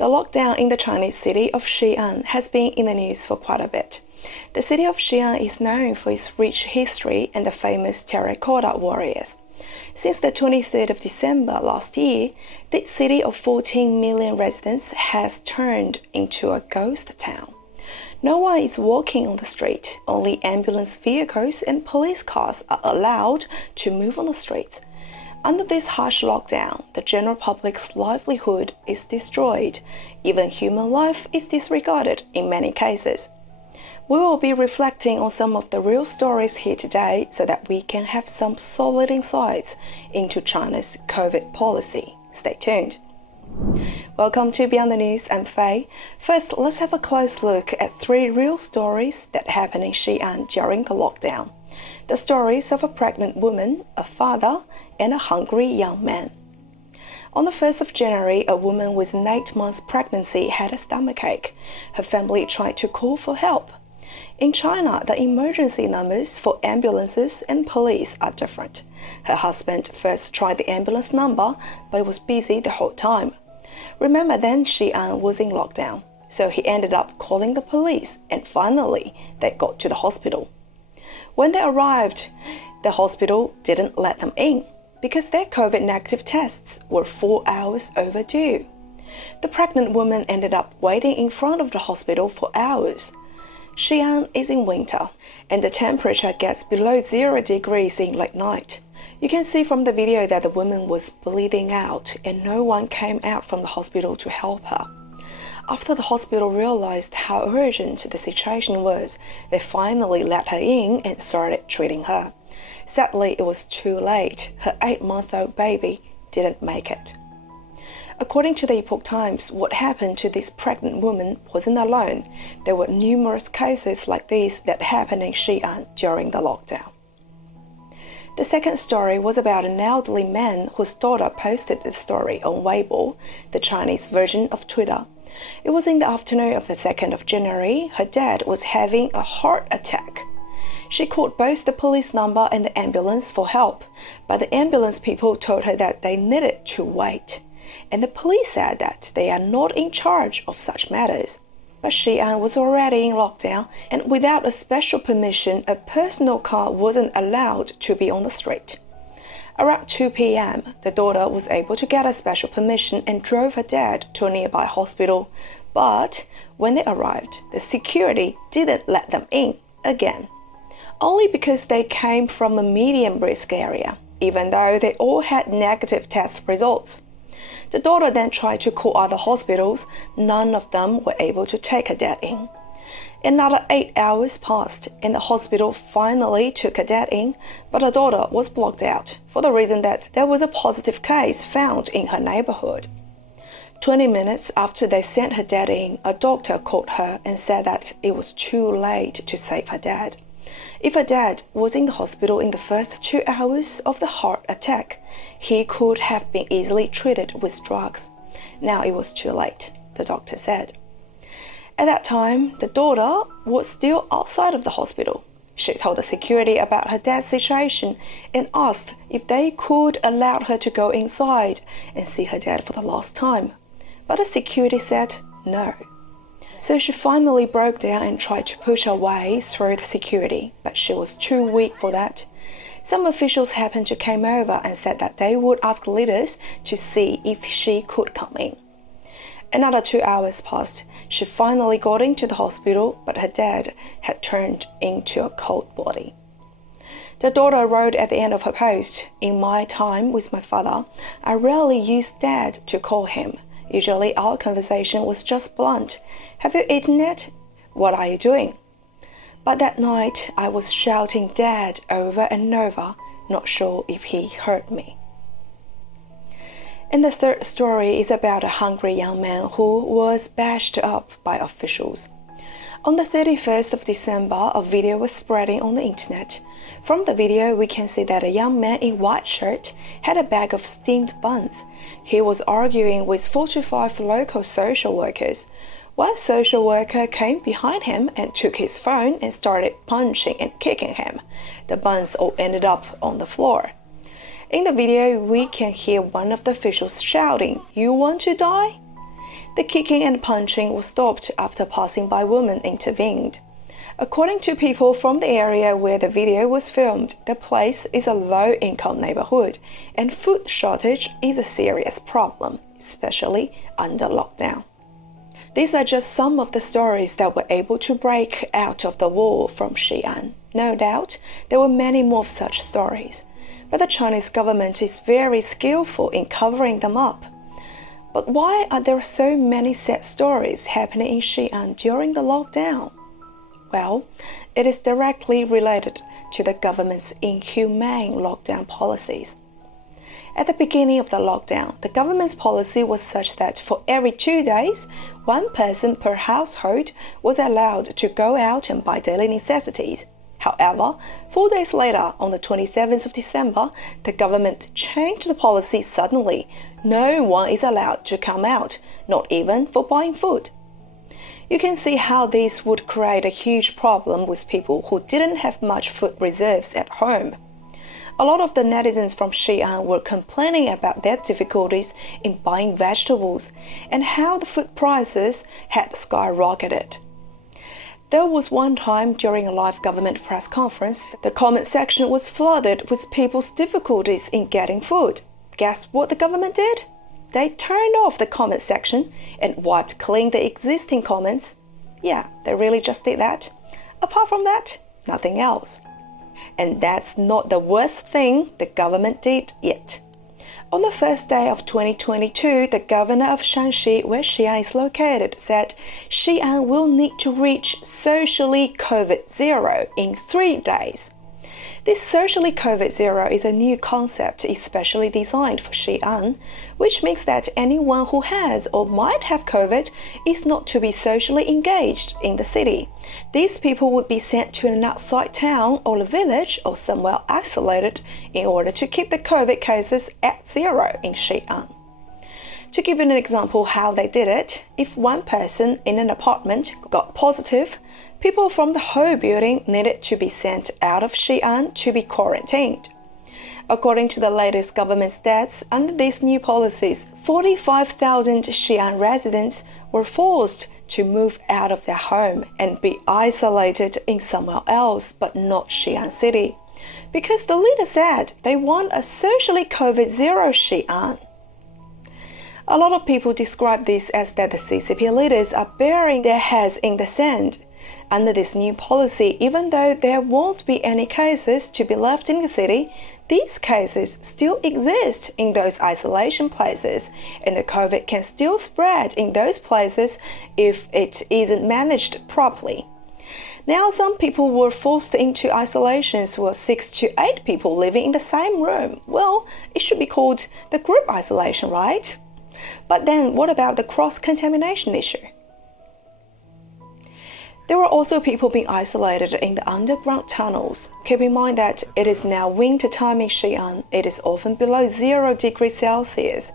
The lockdown in the Chinese city of Xi'an has been in the news for quite a bit. The city of Xi'an is known for its rich history and the famous terracotta warriors. Since the 23rd of December last year, this city of 14 million residents has turned into a ghost town. No one is walking on the street, only ambulance vehicles and police cars are allowed to move on the streets. Under this harsh lockdown, the general public's livelihood is destroyed. Even human life is disregarded in many cases. We will be reflecting on some of the real stories here today so that we can have some solid insights into China's COVID policy. Stay tuned. Welcome to Beyond the News, I'm Faye. First, let's have a close look at 3 real stories that happened in Xi'an during the lockdown. The stories of a pregnant woman, a father, and a hungry young man. On the 1st of January, a woman with an 8-month pregnancy had a stomachache. Her family tried to call for help. In China, the emergency numbers for ambulances and police are different. Her husband first tried the ambulance number, but was busy the whole time. Remember then Xi'an was in lockdown, so he ended up calling the police, and finally they got to the hospital. When they arrived, the hospital didn't let them in because their COVID negative tests were 4 hours overdue. The pregnant woman ended up waiting in front of the hospital for hours. Xi'an is in winter, and the temperature gets below 0 degrees in late night. You can see from the video that the woman was bleeding out and no one came out from the hospital to help her. After the hospital realized how urgent the situation was, they finally let her in and started treating her. Sadly, it was too late. Her 8-month-old baby didn't make it. According to the Epoch Times, what happened to this pregnant woman wasn't alone. There were numerous cases like these that happened in Xi'an during the lockdown. The second story was about an elderly man whose daughter posted the story on Weibo, the Chinese version of Twitter. It was in the afternoon of the 2nd of January. Her dad was having a heart attack. She called both the police number and the ambulance for help, but the ambulance people told her that they needed to wait. And the police said that they are not in charge of such matters. But Xi'an was already in lockdown, and without a special permission, a personal car wasn't allowed to be on the street. Around 2 p.m., the daughter was able to get a special permission and drove her dad to a nearby hospital. But when they arrived, the security didn't let them in again, only because they came from a medium risk area, even though they all had negative test results. The daughter then tried to call other hospitals. None of them were able to take her dad in. Another 8 hours passed, and the hospital finally took her dad in, but her daughter was blocked out for the reason that there was a positive case found in her neighborhood. 20 minutes after they sent her dad in, a doctor called her and said that it was too late to save her dad. If her dad was in the hospital in the first 2 hours of the heart attack, he could have been easily treated with drugs. Now it was too late, the doctor said. At that time, the daughter was still outside of the hospital. She told the security about her dad's situation and asked if they could allow her to go inside and see her dad for the last time. But the security said no. So she finally broke down and tried to push her way through the security, but she was too weak for that. Some officials happened to come over and said that they would ask leaders to see if she could come in. Another 2 hours passed. She finally got into the hospital, but her dad had turned into a cold body. The daughter wrote at the end of her post, "In my time with my father, I rarely used dad to call him. Usually our conversation was just blunt. Have you eaten yet? What are you doing?" But that night I was shouting dad over and over, not sure if he heard me. And the third story is about a hungry young man who was bashed up by officials. On the 31st of December, a video was spreading on the internet. From the video, we can see that a young man in white shirt had a bag of steamed buns. He was arguing with 4 to 5 local social workers. One social worker came behind him and took his phone and started punching and kicking him. The buns all ended up on the floor. In the video, we can hear one of the officials shouting, "You want to die?" The kicking and punching was stopped after passing by women intervened. According to people from the area where the video was filmed, the place is a low-income neighborhood, and food shortage is a serious problem, especially under lockdown. These are just some of the stories that were able to break out of the wall from Xi'an. No doubt, there were many more such stories, but the Chinese government is very skillful in covering them up. But why are there so many sad stories happening in Xi'an during the lockdown? Well, it is directly related to the government's inhumane lockdown policies. At the beginning of the lockdown, the government's policy was such that for every 2 days, one person per household was allowed to go out and buy daily necessities. However, 4 days later, on the 27th of December, the government changed the policy suddenly. No one is allowed to come out, not even for buying food. You can see how this would create a huge problem with people who didn't have much food reserves at home. A lot of the netizens from Xi'an were complaining about their difficulties in buying vegetables and how the food prices had skyrocketed. There was one time during a live government press conference, the comment section was flooded with people's difficulties in getting food. Guess what the government did? They turned off the comment section and wiped clean the existing comments. Yeah, they really just did that. Apart from that, nothing else. And that's not the worst thing the government did yet. On the first day of 2022, the governor of Shanxi, where Xi'an is located, said Xi'an will need to reach socially COVID-0 in 3 days. This socially COVID-0 is a new concept especially designed for Xi'an, which means that anyone who has or might have COVID is not to be socially engaged in the city. These people would be sent to an outside town or a village or somewhere isolated in order to keep the COVID cases at 0 in Xi'an. To give you an example how they did it, if one person in an apartment got positive, people from the whole building needed to be sent out of Xi'an to be quarantined. According to the latest government stats, under these new policies, 45,000 Xi'an residents were forced to move out of their home and be isolated in somewhere else but not Xi'an City, because the leader said they want a socially COVID-0 Xi'an. A lot of people describe this as that the CCP leaders are burying their heads in the sand. Under this new policy, even though there won't be any cases to be left in the city, these cases still exist in those isolation places, and the COVID can still spread in those places if it isn't managed properly. Now, some people were forced into isolations with 6 to 8 people living in the same room. Well, it should be called the group isolation, right? But then what about the cross-contamination issue? There were also people being isolated in the underground tunnels. Keep in mind that it is now winter time in Xi'an. It is often below 0 degrees Celsius.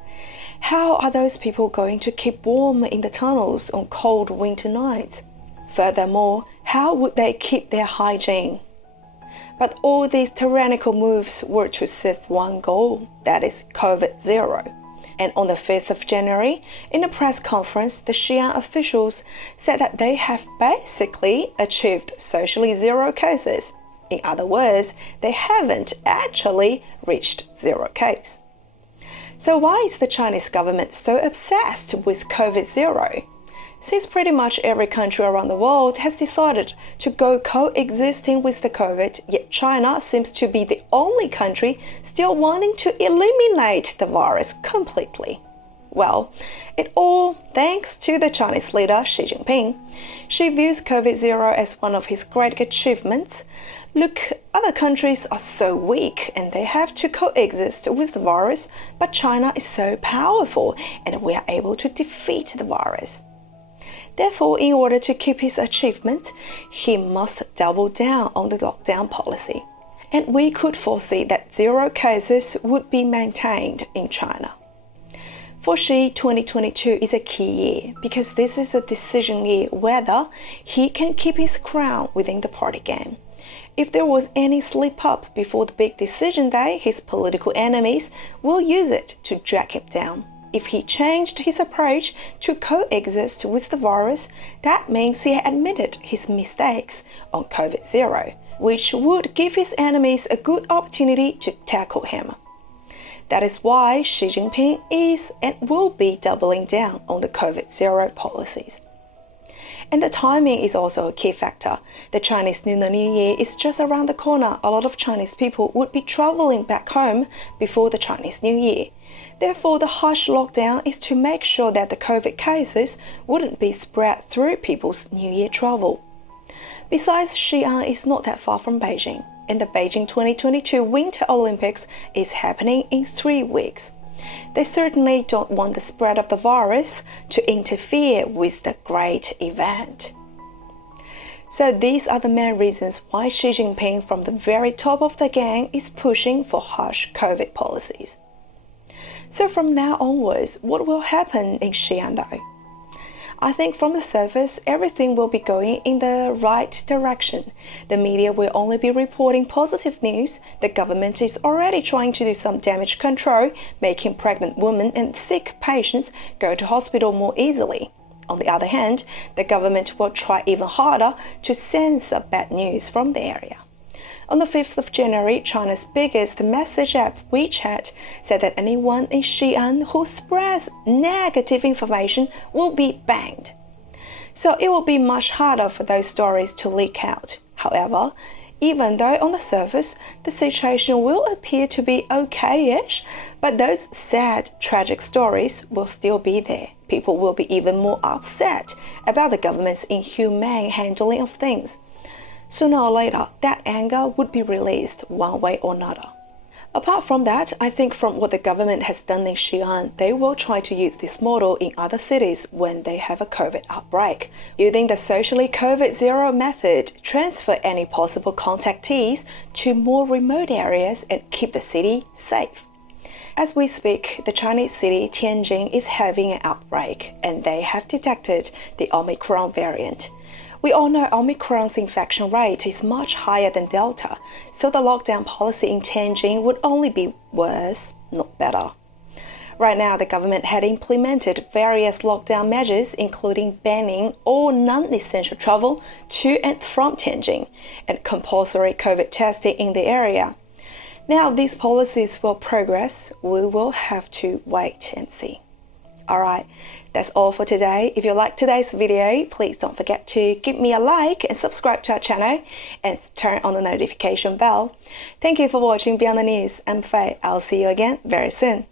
How are those people going to keep warm in the tunnels on cold winter nights? Furthermore, how would they keep their hygiene? But all these tyrannical moves were to serve one goal, that is COVID-0. And on the 5th of January, in a press conference, the Xi'an officials said that they have basically achieved socially 0 cases. In other words, they haven't actually reached 0 case. So why is the Chinese government so obsessed with COVID-0? Since pretty much every country around the world has decided to go coexisting with the COVID, yet China seems to be the only country still wanting to eliminate the virus completely. Well, it all thanks to the Chinese leader Xi Jinping. She views COVID-0 as one of his great achievements. Look, other countries are so weak and they have to coexist with the virus, but China is so powerful and we are able to defeat the virus. Therefore, in order to keep his achievement, he must double down on the lockdown policy. And we could foresee that 0 cases would be maintained in China. For Xi, 2022 is a key year because this is a decision year whether he can keep his crown within the party game. If there was any slip-up before the big decision day, his political enemies will use it to drag him down. If he changed his approach to coexist with the virus, that means he admitted his mistakes on COVID-0, which would give his enemies a good opportunity to tackle him. That is why Xi Jinping is and will be doubling down on the COVID-0 policies. And the timing is also a key factor. The Chinese Lunar New Year is just around the corner. A lot of Chinese people would be traveling back home before the Chinese New Year. Therefore, the harsh lockdown is to make sure that the COVID cases wouldn't be spread through people's New Year travel. Besides, Xi'an is not that far from Beijing, and the Beijing 2022 Winter Olympics is happening in 3 weeks. They certainly don't want the spread of the virus to interfere with the great event. So these are the main reasons why Xi Jinping from the very top of the gang is pushing for harsh COVID policies. So from now onwards, what will happen in Xi'an though? I think from the surface, everything will be going in the right direction. The media will only be reporting positive news. The government is already trying to do some damage control, making pregnant women and sick patients go to hospital more easily. On the other hand, the government will try even harder to censor bad news from the area. On the 5th of January, China's biggest message app, WeChat, said that anyone in Xi'an who spreads negative information will be banned. So it will be much harder for those stories to leak out. However, even though on the surface the situation will appear to be okay-ish, but those sad, tragic stories will still be there. People will be even more upset about the government's inhumane handling of things. Sooner or later, that anger would be released one way or another. Apart from that, I think from what the government has done in Xi'an, they will try to use this model in other cities when they have a COVID outbreak. Using the socially COVID-0 method, transfer any possible contactees to more remote areas and keep the city safe. As we speak, the Chinese city Tianjin is having an outbreak, and they have detected the Omicron variant. We all know Omicron's infection rate is much higher than Delta, so the lockdown policy in Tianjin would only be worse, not better. Right now, the government had implemented various lockdown measures, including banning all non-essential travel to and from Tianjin and compulsory COVID testing in the area. Now these policies will progress. We will have to wait and see. Alright, that's all for today. If you liked today's video, please don't forget to give me a like and subscribe to our channel and turn on the notification bell. Thank you for watching Beyond the News. I'm Faye. I'll see you again very soon.